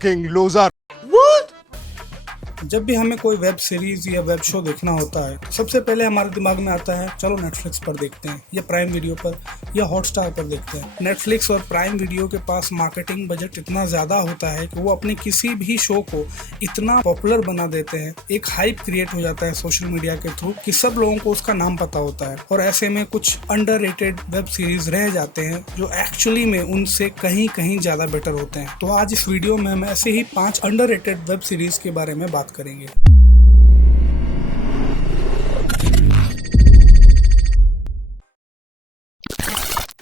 fucking loser. जब भी हमें कोई वेब सीरीज या वेब शो देखना होता है तो सबसे पहले हमारे दिमाग में आता है चलो नेटफ्लिक्स पर देखते हैं या प्राइम वीडियो पर या हॉटस्टार पर देखते हैं। नेटफ्लिक्स और प्राइम वीडियो के पास मार्केटिंग बजट इतना ज़्यादा होता है कि वो अपने किसी भी शो को इतना पॉपुलर बना देते हैं, एक हाइप क्रिएट हो जाता है सोशल मीडिया के थ्रू कि सब लोगों को उसका नाम पता होता है और ऐसे में कुछ अंडररेटेड वेब सीरीज रह जाते हैं जो एक्चुअली में उनसे कहीं कहीं ज़्यादा बेटर होते हैं। तो आज इस वीडियो में हम ऐसे ही 5 अंडररेटेड वेब सीरीज के बारे में बात करेंगे।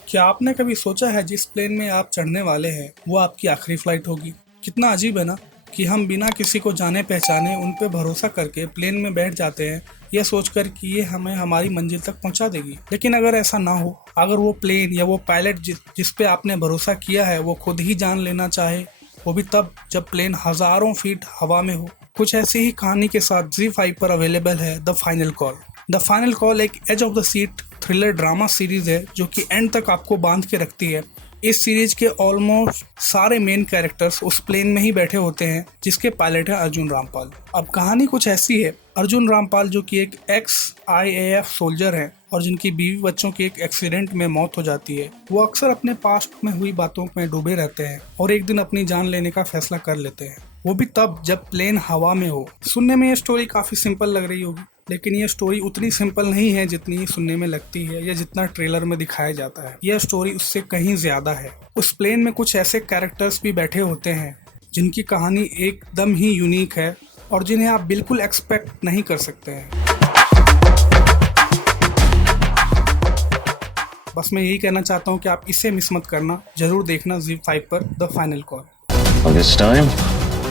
क्या आपने कभी सोचा है जिस प्लेन में आप चढ़ने वाले हैं वो आपकी आखिरी फ्लाइट होगी? कितना अजीब है ना कि हम बिना किसी को जाने पहचाने उन पे भरोसा करके प्लेन में बैठ जाते हैं यह सोचकर कि ये हमें हमारी मंजिल तक पहुंचा देगी। लेकिन अगर ऐसा ना हो, अगर वो प्लेन या वो पायलट जिस पे आपने भरोसा किया है वो खुद ही जान लेना चाहे, वो भी तब जब प्लेन हजारों फीट हवा में हो। कुछ ऐसी ही कहानी के साथ ZEE5 पर अवेलेबल है the final call. The final call एक edge of the seat thriller drama series है जो कि एंड तक आपको बांध के रखती है। इस सीरीज के ऑलमोस्ट सारे मेन कैरेक्टर्स उस प्लेन में ही बैठे होते हैं जिसके पायलट है अर्जुन रामपाल। अब कहानी कुछ ऐसी है, अर्जुन रामपाल जो कि एक ex-IAF सोल्जर है और जिनकी बीवी बच्चों की एक एक्सीडेंट में मौत हो जाती है, वो अक्सर अपने पास्ट में हुई बातों में डूबे रहते हैं और एक दिन अपनी जान लेने का फैसला कर लेते हैं, वो भी तब जब प्लेन हवा में हो। सुनने में ये स्टोरी काफी सिंपल लग रही होगी, लेकिन ये स्टोरी उतनी सिंपल नहीं है जितनी सुनने में लगती है या जितना ट्रेलर में दिखाया जाता है। यह स्टोरी उससे कहीं ज्यादा है। उस प्लेन में कुछ ऐसे कैरेक्टर्स भी बैठे होते हैं जिनकी कहानी एकदम ही यूनिक है और जिन्हें आप बिल्कुल एक्सपेक्ट नहीं कर सकते हैं। बस मैं यही कहना चाहता हूँ कि आप इसे मिस मत करना, जरूर देखना ZEE5 पर the final call. This time,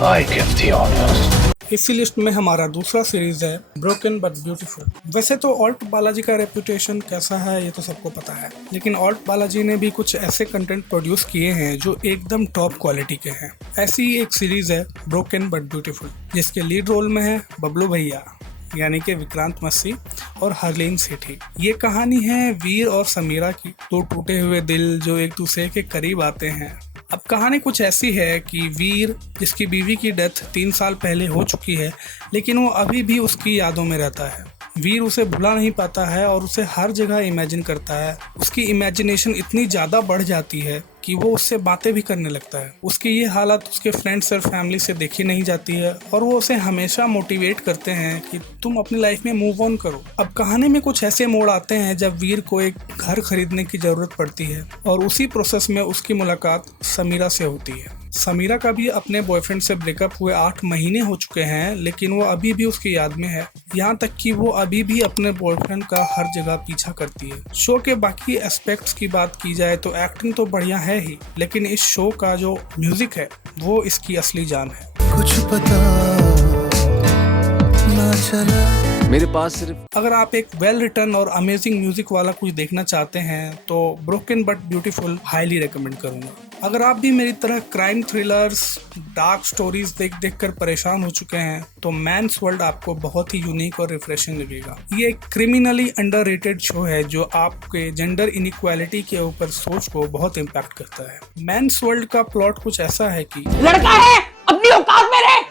I give the honors. इसी लिस्ट में हमारा दूसरा सीरीज है ब्रोकन बट ब्यूटीफुल। वैसे तो ऑल्ट बालाजी का रेपुटेशन कैसा है ये तो सबको पता है, लेकिन ऑल्ट बालाजी ने भी कुछ ऐसे कंटेंट प्रोड्यूस किए हैं जो एकदम टॉप क्वालिटी के हैं। ऐसी ही एक सीरीज है ब्रोकन बट ब्यूटीफुल, जिसके लीड रोल में है बबलू भैया यानी कि विक्रांत मस्सी और हरलीन सेठी। ये कहानी है वीर और समीरा की, दो टूटे हुए दिल जो एक दूसरे के करीब आते हैं। अब कहानी कुछ ऐसी है कि वीर, जिसकी बीवी की डेथ 3 साल पहले हो चुकी है, लेकिन वो अभी भी उसकी यादों में रहता है। वीर उसे भुला नहीं पाता है और उसे हर जगह इमेजिन करता है। उसकी इमेजिनेशन इतनी ज़्यादा बढ़ जाती है कि वो उससे बातें भी करने लगता है। उसकी ये हालत उसके फ्रेंड्स और फैमिली से देखी नहीं जाती है और वो उसे हमेशा मोटिवेट करते हैं कि तुम अपनी लाइफ में मूव ऑन करो। अब कहानी में कुछ ऐसे मोड़ आते हैं जब वीर को एक घर खरीदने की ज़रूरत पड़ती है और उसी प्रोसेस में उसकी मुलाकात समीरा से होती है। समीरा का भी अपने बॉयफ्रेंड से ब्रेकअप हुए 8 महीने हो चुके हैं, लेकिन वो अभी भी उसकी याद में है, यहाँ तक कि वो अभी भी अपने बॉयफ्रेंड का हर जगह पीछा करती है। शो के बाकी एस्पेक्ट्स की बात की जाए तो एक्टिंग तो बढ़िया है ही, लेकिन इस शो का जो म्यूजिक है वो इसकी असली जान है। कुछ पता ना चला मेरे पास सिर्फ अगर आप एक वेल रिटर्न और अमेजिंग म्यूजिक वाला कुछ देखना चाहते हैं तो broken but beautiful highly recommend करूंगा। अगर आप भी मेरी तरह क्राइम थ्रिलर्स, डार्क स्टोरीज देख कर परेशान हो चुके हैं तो मैन्स वर्ल्ड आपको बहुत ही यूनिक और रिफ्रेशिंग लगेगा। ये एक क्रिमिनली अंडररेटेड शो है जो आपके जेंडर इनइक्वालिटी के ऊपर सोच को बहुत इम्पैक्ट करता है। मैन्स वर्ल्ड का प्लॉट कुछ ऐसा है कि लड़का है अपनी औकात में रहे।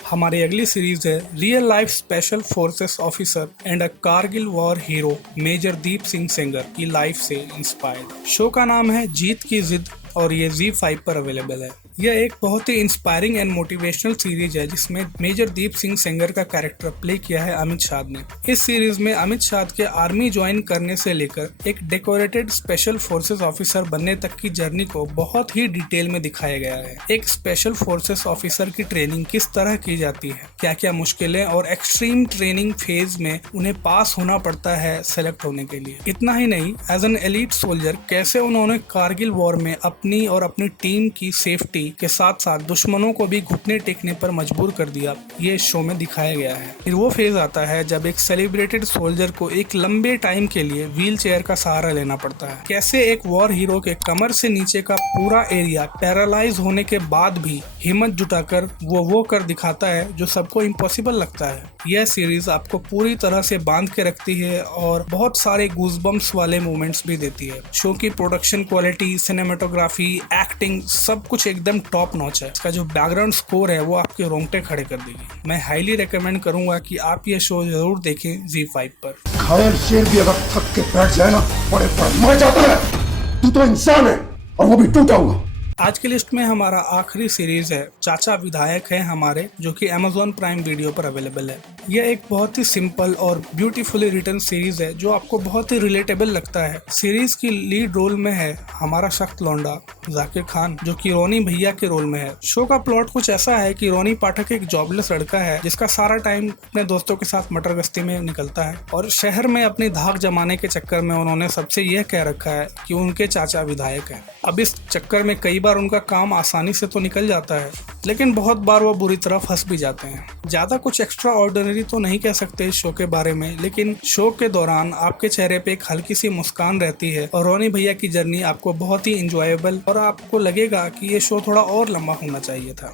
हमारी अगली सीरीज है real life special forces officer and a Kargil war hero major Deep Singh Sengar की लाइफ से इंस्पायर्ड। शो का नाम है जीत की जिद और ये ZEE5 पर अवेलेबल है। यह एक बहुत ही इंस्पायरिंग एंड मोटिवेशनल सीरीज है जिसमें मेजर दीप सिंह सेंगर का कैरेक्टर प्ले किया है अमित शाह ने। इस सीरीज में अमित शाह के आर्मी ज्वाइन करने से लेकर एक डेकोरेटेड स्पेशल फोर्सेस ऑफिसर बनने तक की जर्नी को बहुत ही डिटेल में दिखाया गया है। एक स्पेशल फोर्सेस ऑफिसर की ट्रेनिंग किस तरह की जाती है, क्या क्या मुश्किलें और एक्सट्रीम ट्रेनिंग फेज में उन्हें पास होना पड़ता है सेलेक्ट होने के लिए। इतना ही नहीं, एज एन एलीट सोल्जर कैसे उन्होंने कारगिल वॉर में अपनी और अपनी टीम की सेफ्टी के साथ साथ दुश्मनों को भी घुटने टेकने पर मजबूर कर दिया, ये शो में दिखाया गया है। फिर वो फेज आता है जब एक सेलिब्रेटेड सोल्जर को एक लंबे टाइम के लिए व्हील चेयर का सहारा लेना पड़ता है। कैसे एक वॉर हीरो के कमर से नीचे का पूरा एरिया पैरालाइज होने के बाद भी हिम्मत जुटाकर वो कर दिखाता है जो सबको इम्पॉसिबल लगता है। यह सीरीज आपको पूरी तरह से बांध के रखती है और बहुत सारे गूज़बम्प्स वाले मोमेंट्स भी देती है। शो की प्रोडक्शन क्वालिटी, सिनेमेटोग्राफी, एक्टिंग सब कुछ एकदम टॉप नॉच है। इसका जो बैकग्राउंड स्कोर है वो आपके रोंगटे खड़े कर देगी। मैं हाईली रेकमेंड करूंगा कि आप ये शो जरूर देखें ZEE5 पर। घायल शेर भी अगर थक के बैठ जाए ना, बड़े पर मर जाता है। तू तो इंसान है और वो भी टूटा हुआ। आज की लिस्ट में हमारा आखिरी सीरीज है चाचा विधायक है हमारे, जो कि Amazon प्राइम वीडियो पर अवेलेबल है। यह एक बहुत ही सिंपल और ब्यूटीफुली रिटन सीरीज है जो आपको बहुत ही रिलेटेबल लगता है। सीरीज की लीड रोल में है हमारा सख्त लौंडा जाकिर खान, जो कि रोनी भैया के रोल में है। शो का प्लॉट कुछ ऐसा है कि रोनी पाठक एक जॉबलेस लड़का है जिसका सारा टाइम अपने दोस्तों के साथ मटर गश्ती में निकलता है और शहर में अपनी धाक जमाने के चक्कर में उन्होंने सबसे यह कह रखा है कि उनके चाचा विधायक है। अब इस चक्कर में कई बार उनका काम आसानी से तो निकल जाता है, लेकिन बहुत बार वो बुरी तरह फंस भी जाते हैं। ज्यादा कुछ एक्स्ट्रा ऑर्डिनरी तो नहीं कह सकते इस शो के बारे में, लेकिन शो के दौरान आपके चेहरे पे एक हल्की सी मुस्कान रहती है और रोनी भैया की जर्नी आपको बहुत ही इंजॉयबल और आपको लगेगा कि ये शो थोड़ा और लंबा होना चाहिए था।